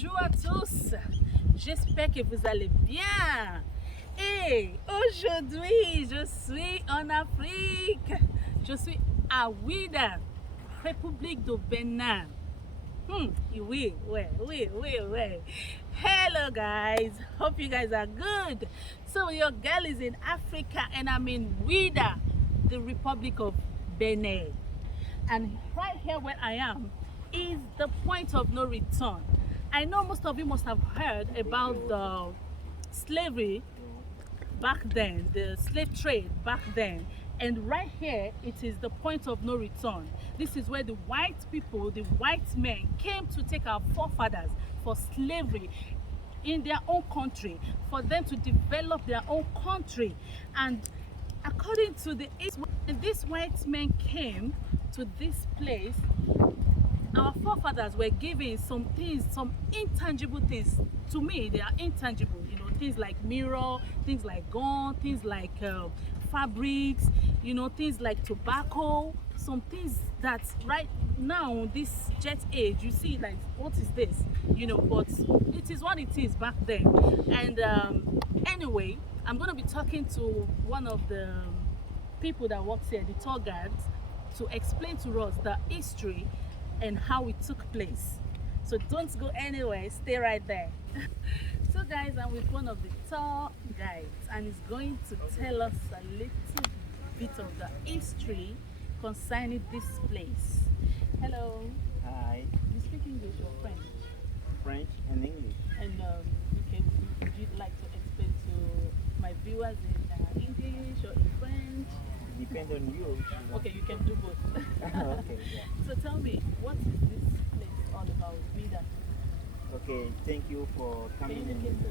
Bonjour à tous, j'espère que vous allez bien. Et aujourd'hui, je suis en Afrique. Je suis à Ouidah, République du Benin. Oui. Hello guys, hope you guys are good. So your girl is in Africa and I'm in Ouidah, the Republic of Benin. And right here where I am is the point of no return. I know most of you must have heard about the slavery back then, the slave trade back then. And right here, it is the point of no return. This is where the white people, the white men, came to take our forefathers for slavery in their own country, for them to develop their own country. And according to the East, when these white men came to this place, our forefathers were given some things, some intangible things. To me, they are intangible, you know, things like mirror, things like gun, things like fabrics, you know, things like tobacco, some things that right now, this jet age, you see, like, what is this, you know, but it is what it is back then. And anyway, I'm going to be talking to one of the people that works here, the tour guides, to explain to us the history and how it took place. So don't go anywhere, stay right there. So guys, I'm with one of the tour guides and he's going to tell us a little bit of the history concerning this place. Hello. Hi. You speak English or French? French and English. And okay, would you like to explain to my viewers in English or in French? Depend on you. Okay, you can do both. Okay. Yeah. So tell me, what is this place all about, Ouidah? Okay. Thank you for coming in.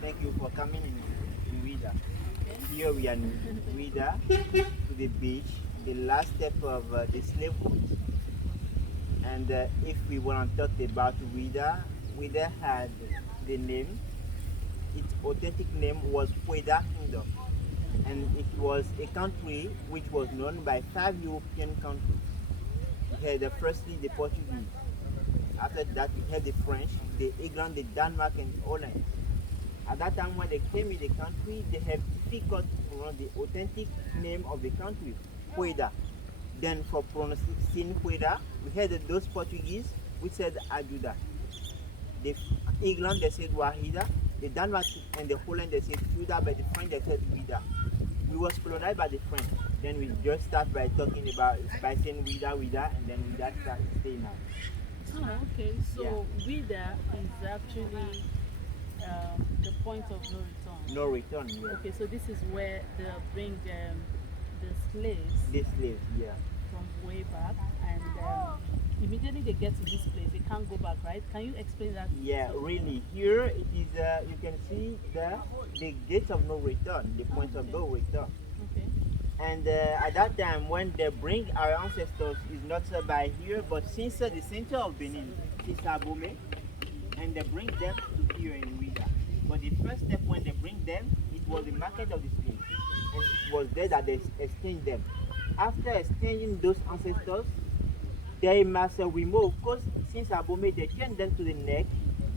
Thank you for coming in Ouidah. Okay. Here we are in Ouidah, to the beach, the last step of the slave route. And if we want to talk about Ouidah, Ouidah had the name. Its authentic name was Ouidah Kingdom. And it was a country which was known by 5 European countries. We had firstly the Portuguese. After that we had the French, the England, the Denmark and Holland. At that time when they came in the country, they have difficult to pronounce the authentic name of the country, Ouidah. Then for pronouncing Ouidah, we had those Portuguese which said Ajuda. The England they said Wahida, the Denmark and the Holland they said Ouidah, but the French they said Ouidah. We was colonized by the French. Then we just start by talking about, by saying Ouidah, and then Ouidah start staying out. Oh, okay. So Ouidah is actually the point of no return. No return, yeah. Okay, so this is where they bring the slaves The slaves, yeah. from way back, and immediately they get to this place, they can't go back, right? Can you explain that? Yeah, really. Here it is. You can see the gates of no return, the point of no return. Okay. And at that time, when they bring our ancestors, is not by here, but since the center of Benin, since Abome, and they bring them to here in Ouidah. But the first step when they bring them, it was the market of the slaves, and it was there that they exchanged them. After exchanging those ancestors, they must remove, because since Abome, they chain them to the neck,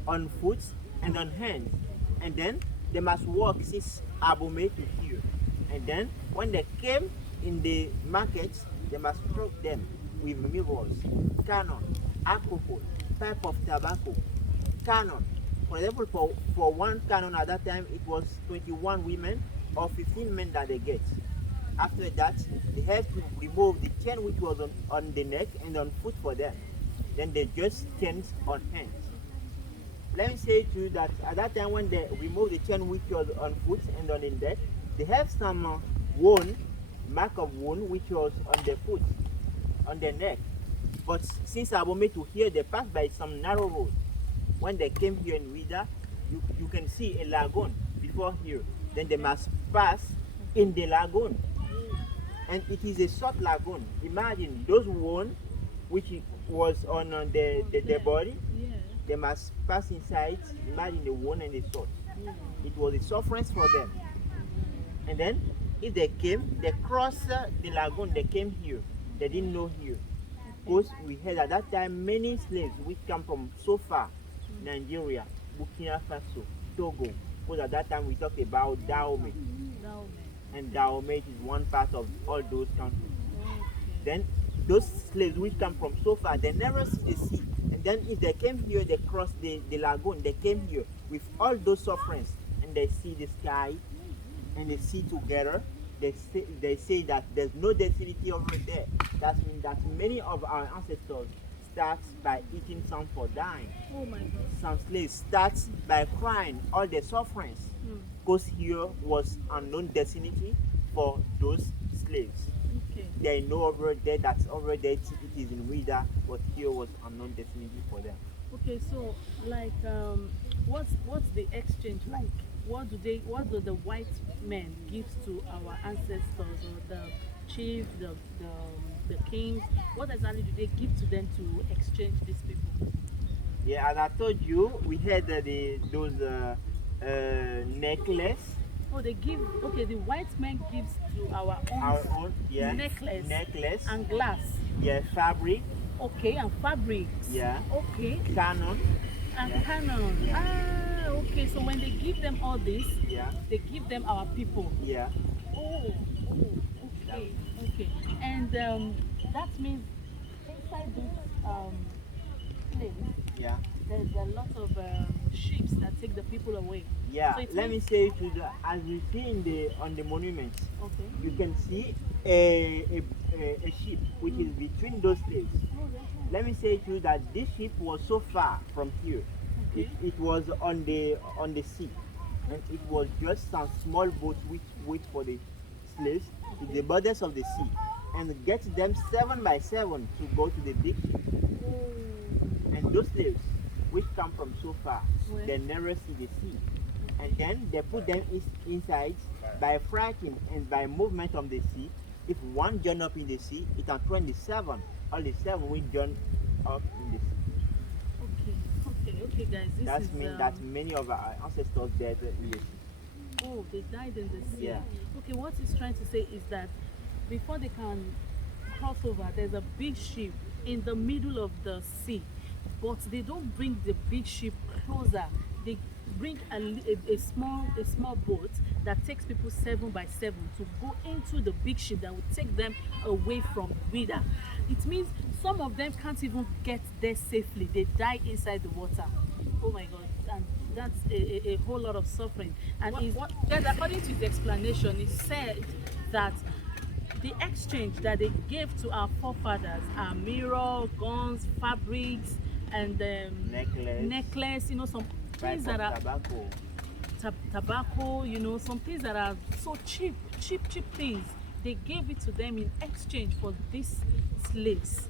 on foot, and on hands, and then they must walk since Abome to here. And then when they came in the markets, they must stroke them with mirrors, cannon, alcohol, pipe of tobacco, cannon. For example, for one cannon at that time, it was 21 women or 15 men that they get. After that, they have to remove the chain which was on the neck and on foot for them. Then they just chains on hands. Let me say to you that at that time when they remove the chain which was on foot and on the neck, they have some wound, mark of wound which was on the foot, on the neck. But since Abome to here, they passed by some narrow road. When they came here in Ouidah, you can see a lagoon before here. Then they must pass in the lagoon. And it is a short lagoon. Imagine those wounds which was on the body, Yeah. they must pass inside. Imagine the wound and the sword. It was a sufferance for them. And then if they came, they crossed the lagoon, they came here. They didn't know here. Because we had at that time many slaves which come from so far. Nigeria, Burkina Faso, Togo. Because at that time we talked about Dahomey, Dahomey. and Dahomey is one part of all those countries. Okay. Then those slaves which come from so far, they never see the sea. And then if they came here, they crossed the lagoon, they came here with all those sufferings, and they see the sky, and they see together. They say that there's no density over there. That means that many of our ancestors start by eating some for dying. Oh my God. Some slaves start by crying all their sufferings, because here was unknown destiny for those slaves. Okay. They know over there that over there it is in Ouidah, but here was unknown destiny for them. Okay, so like what's the exchange like? What do the white men give to our ancestors or the chief, the kings? What exactly do they give to them to exchange these people? Yeah, as I told you, we had those necklace. Oh, they give. Okay, the white man gives to our Our own, yeah, necklace and glass. yeah, fabric, Okay, and fabrics. yeah, Okay, cannon, and yeah, cannon. yeah. Ah, okay. So when they give them all this, yeah, they give them our people. yeah, Oh, okay, okay. And that means inside this place, yeah, there's a lot of ships that take the people away. yeah. So it Let me means- say to the, as we see in the on the monuments, Okay. you can see a ship which is between those slaves. Let me say to you that this ship was so far from here. Okay. It was on the sea, and it was just some small boats which wait for the slaves to the borders of the sea, and get them 7 by 7 to go to the big ship. Oh. And those slaves which come from so far, Well. they never see the sea, and then they put them inside by fracking and by movement of the sea. If one join up in the sea, it can 27. All the 7 will join up in the sea. Okay, guys. This That is means that many of our ancestors died in the sea. oh, they died in the sea. Yeah. Okay, what he's trying to say is that before they can cross over, there's a big ship in the middle of the sea, but they don't bring the big ship closer. They bring a small boat that takes people 7 by 7 to go into the big ship that will take them away from Ouidah. It means some of them can't even get there safely. They die inside the water. Oh my God. And that's a whole lot of suffering. And guys, according to his explanation, he said that the exchange that they gave to our forefathers are mirror, guns, fabrics, and necklace, you know, some things that are tobacco. tobacco, you know, some things that are so cheap things. They gave it to them in exchange for these slaves.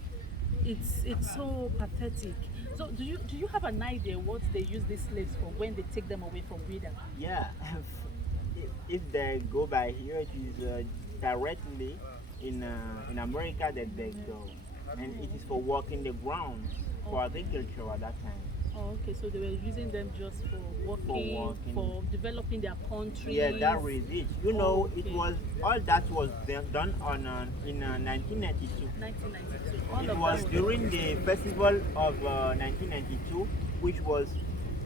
It's so pathetic. So do you have an idea what they use these slaves for when they take them away from Ouidah? Yeah, if they go by here, it is directly in America that they go, and it is for working the ground for agriculture at that time. Oh, okay, so they were using them just for working, for developing their country. Yeah, that was it. You know, Okay. it was all that was done on in 1992. 1992. All It of was that during the festival of 1992, which was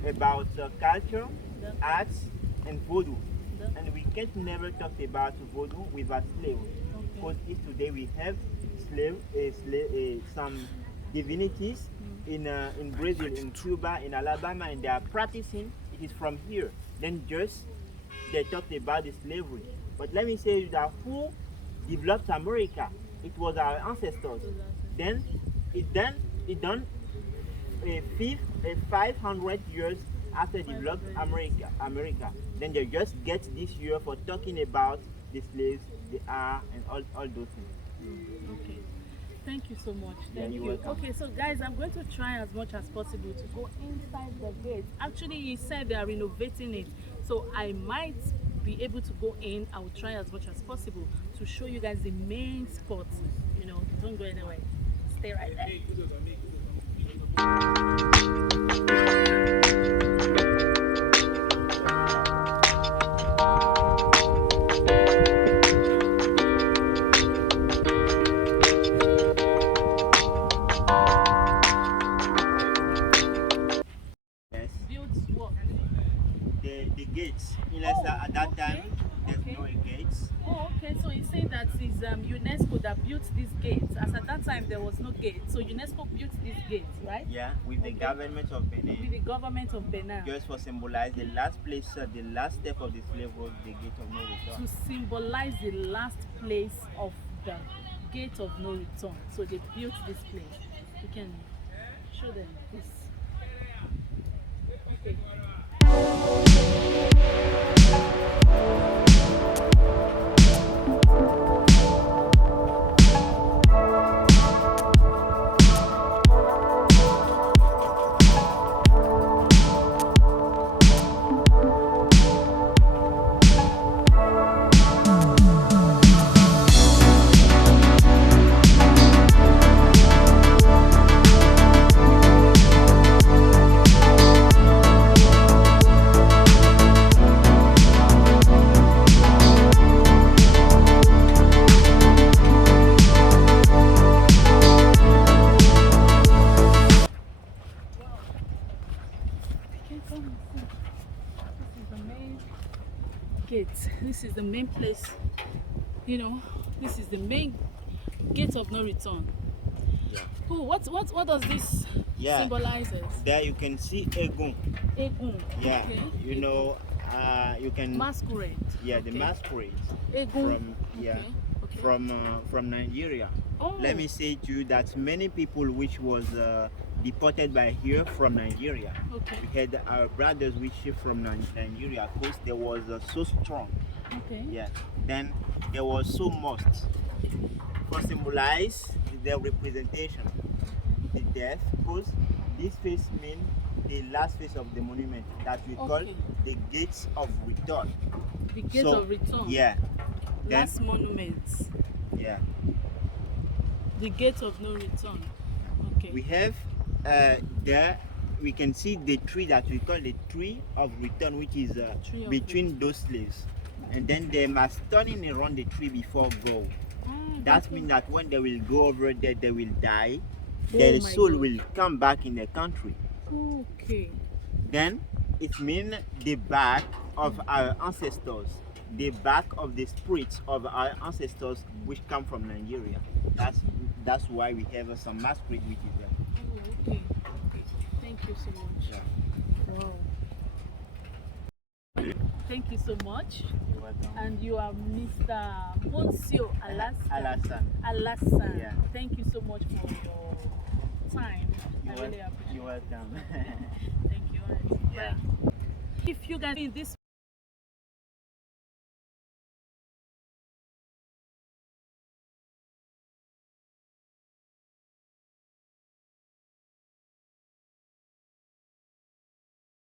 about culture, Yeah. arts, and voodoo. Yeah. And we can't never talk about voodoo without slavery. Because if today we have some divinities in Brazil, in Cuba, in Alabama, and they are practicing, it is from here. Then just they talked about the slavery. But let me say that who developed America? It was our ancestors. Then it done 500 years after developed America. Then they just get this year for talking about the slaves, the and all those things. Okay. Thank you so much. Yeah, Thank you're you. welcome. Okay, so guys, I'm going to try as much as possible to go inside the gate. Actually, he said they are renovating it, so I might be able to go in. I will try as much as possible to show you guys the main spots. You know, don't go anywhere. Stay right there. the gates. Unless at that time there's okay. no gates. Oh, okay. So you say that it's UNESCO that built these gates. As at that time, there was no gate. So UNESCO built these gates, right? Yeah, with the government of Benin. With the government of Benin. Just for symbolize the last place, the last step of the slave road, the gate of no return. To symbolize the last place of the gate of no return. So they built this place. You can show them this. Okay. Gate. This is the main place. You know, this is the main gate of no return. Yeah. Oh, what does this symbolizes? There you can see Egun. Egun. Yeah. Okay. You know, you can masquerade. Yeah, okay. the masquerade. Egun. From Nigeria. Oh. Let me say to you that many people which was deported by here from Nigeria. Okay. We had our brothers which from Nigeria because they was so strong. Okay. Yeah. Then there was so much for symbolize the representation, the death, because this face means the last face of the monument that we call the gates of return. The gate of return. Yeah. Last monument. Yeah. The gate of no return. Okay. We have there we can see the tree that we call the tree of return, which is between those slaves, and then they must turn in around the tree before go. That means that when they will go over there, they will die. Their soul will come back in the country. Okay. Then it means the back of our ancestors, the back of the spirits of our ancestors which come from Nigeria. That's why we have some masquerade which is there. Oh, okay. Thank you so much. Yeah. Wow. Thank you so much. You're welcome. And you are Mr. Monsieur Alassane. Alassane. Yeah. Thank you so much for your time. I really appreciate it. You're welcome. Thank you. Yeah. If you guys see this